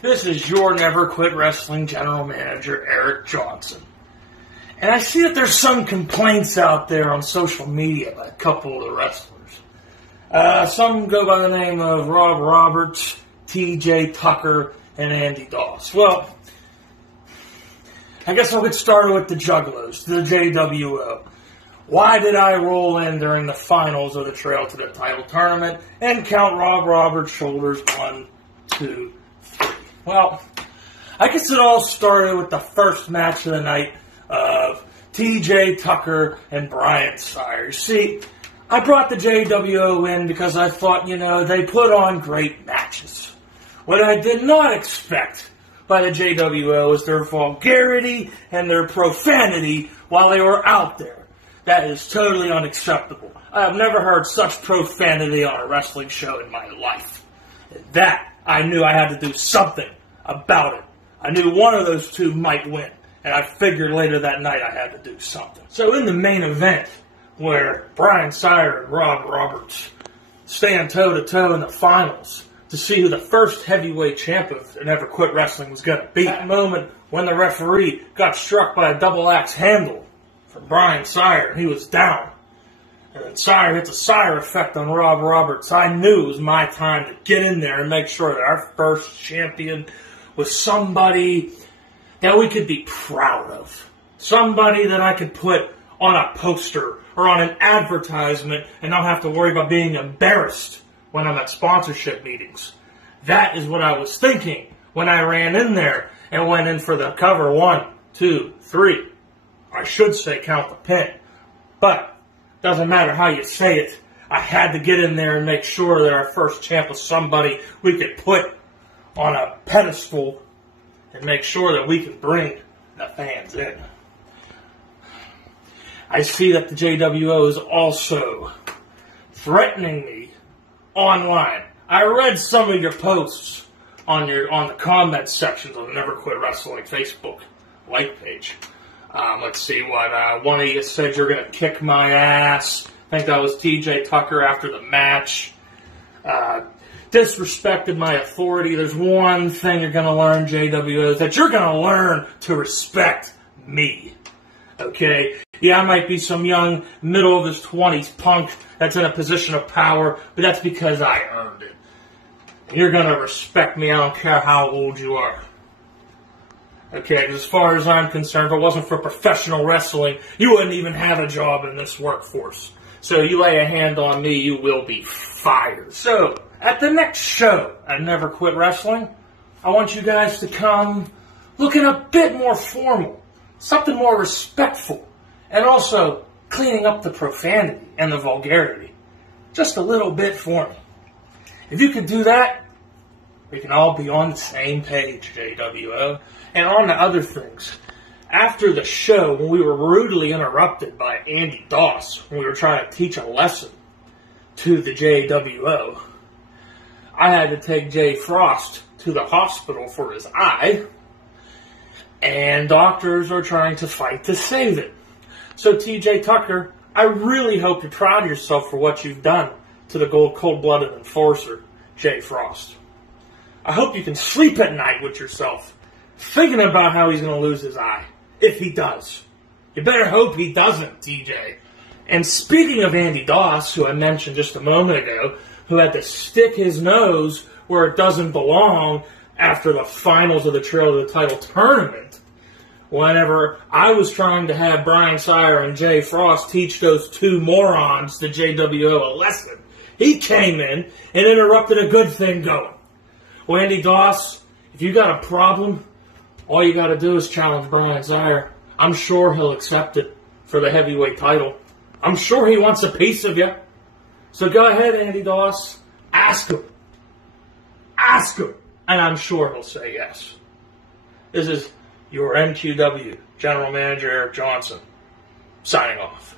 This is your Never Quit Wrestling General Manager, Eric Johnson. And I see that there's some complaints out there on social media by a couple of the wrestlers. Some go by the name of Rob Roberts, TJ Tucker, and Andy Daws. Well, I guess I'll get started with the juggalos, the jWo. Why did I roll in during the finals of the Trail to the Title tournament and count Rob Roberts' shoulders 1, 2, 3? Well, I guess it all started with the first match of the night of TJ Tucker and Brian Sire. See, I brought the jWo in because I thought, they put on great matches. What I did not expect by the jWo was their vulgarity and their profanity while they were out there. That is totally unacceptable. I have never heard such profanity on a wrestling show in my life. And that, I knew I had to do something about it. I knew one of those two might win, and I figured later that night I had to do something. So in the main event, where Brian Sire and Rob Roberts stand toe-to-toe in the finals to see who the first heavyweight champ of Never Quit Wrestling was going to be, that moment when the referee got struck by a double axe handle from Brian Sire, and he was down. And then Sire hits a Sire effect on Rob Roberts. I knew it was my time to get in there and make sure that our first champion was somebody that we could be proud of. Somebody that I could put on a poster or on an advertisement and not have to worry about being embarrassed when I'm at sponsorship meetings. That is what I was thinking when I ran in there and went in for the cover 1, 2, 3. I should say count the pin. But doesn't matter how you say it. I had to get in there and make sure that our first champ was somebody we could put on a pedestal and make sure that we could bring the fans in. I see that the jWo is also threatening me online. I read some of your posts on the comment sections of the Never Quit Wrestling Facebook like page. Let's see what one of you said you're going to kick my ass. I think that was TJ Tucker after the match. Disrespected my authority. There's one thing you're going to learn, jWo, is that you're going to learn to respect me. Okay? Yeah, I might be some young, middle of his 20s punk that's in a position of power, but that's because I earned it. You're going to respect me. I don't care how old you are. Okay, as far as I'm concerned, if it wasn't for professional wrestling, you wouldn't even have a job in this workforce. So you lay a hand on me, you will be fired. So, at the next show at Never Quit Wrestling, I want you guys to come looking a bit more formal, something more respectful, and also cleaning up the profanity and the vulgarity. Just a little bit for me. If you could do that, we can all be on the same page, jWo. And on to other things. After the show, when we were rudely interrupted by Andy Daws, when we were trying to teach a lesson to the jWo, I had to take Jay Frost to the hospital for his eye, and doctors are trying to fight to save it. So TJ Tucker, I really hope you're proud of yourself for what you've done to the cold-blooded enforcer, Jay Frost. I hope you can sleep at night with yourself, thinking about how he's going to lose his eye, if he does. You better hope he doesn't, TJ. And speaking of Andy Daws, who I mentioned just a moment ago, who had to stick his nose where it doesn't belong after the finals of the Trail to the Title tournament, whenever I was trying to have Brian Sire and Jay Frost teach those two morons, the jWo, a lesson, he came in and interrupted a good thing going. Well, Andy Daws, if you got a problem, all you got to do is challenge Brian Sire. I'm sure he'll accept it for the heavyweight title. I'm sure he wants a piece of you. So go ahead, Andy Daws. Ask him. Ask him. And I'm sure he'll say yes. This is your NQW General Manager, Eric Johnson, signing off.